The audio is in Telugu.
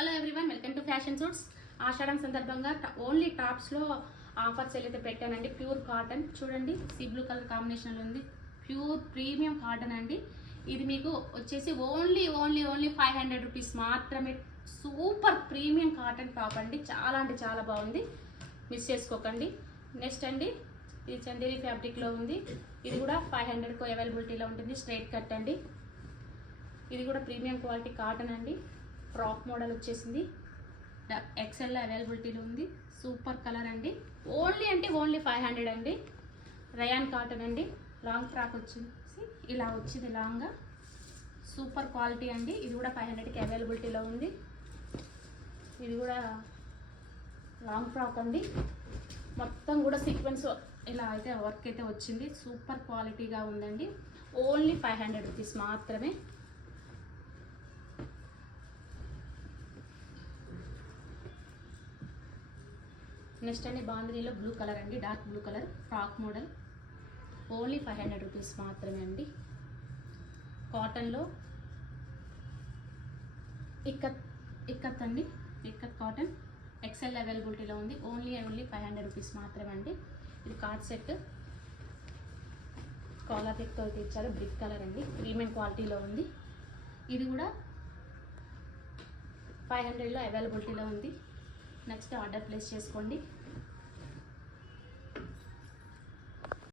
Hello everyone, welcome to fashion suits. Ashadham సందర్భంగా ఓన్లీ టాప్స్లో ఆఫర్స్ అయితే పెట్టానండి. ప్యూర్ కాటన్ చూడండి, సీ బ్లూ కలర్ కాంబినేషన్లో ఉంది. ప్యూర్ ప్రీమియం కాటన్ అండి. ఇది మీకు వచ్చేసి ఓన్లీ 500 రూపీస్ మాత్రమే. సూపర్ ప్రీమియం కాటన్ టాప్ అండి. చాలా అంటే చాలా బాగుంది, మిస్ చేసుకోకండి. నెక్స్ట్ అండి, ఇది చందేరి ఫ్యాబ్రిక్లో ఉంది. ఇది కూడా 500కు అవైలబిలిటీలో ఉంటుంది. స్ట్రైట్ కట్ అండి. ఇది కూడా ప్రీమియం క్వాలిటీ కాటన్ అండి. ఫ్రాక్ మోడల్ వచ్చేసింది. ఎక్సెల్ అవైలబిలిటీలో ఉంది. సూపర్ కలర్ అండి. ఓన్లీ 500 అండి. రయాన్ కాటన్ అండి. లాంగ్ ఫ్రాక్ వచ్చింది, ఇలా వచ్చింది లాంగ్గా. సూపర్ క్వాలిటీ అండి. ఇది కూడా 500కి అవైలబిలిటీలో ఉంది. ఇది కూడా లాంగ్ ఫ్రాక్ అండి. మొత్తం కూడా సీక్వెన్స్ ఇలా అయితే వర్క్ అయితే వచ్చింది. సూపర్ క్వాలిటీగా ఉందండి. ఓన్లీ 500 రూపీస్ మాత్రమే. నెక్స్ట్ అండి, బాంద్రీలో బ్లూ కలర్ అండి, dark blue colour frock model. Only 500 rupees మాత్రమే అండి. కాటన్లో ఇక్కత్ అండి, ఇక్కత్ కాటన్ ఎక్సెల్ అవైలబిలిటీలో ఉంది. ఓన్లీ 500 రూపీస్ మాత్రమే అండి. ఇది కార్డ్ సెట్, కాలర్ నెక్తో అయితే ఇచ్చారు. బ్రిక్ కలర్ అండి, ప్రీమియం క్వాలిటీలో ఉంది. ఇది కూడా 500లో అవైలబిలిటీలో ఉంది. నెక్స్ట్ ఆర్డర్ ప్లేస్ చేసుకోండి.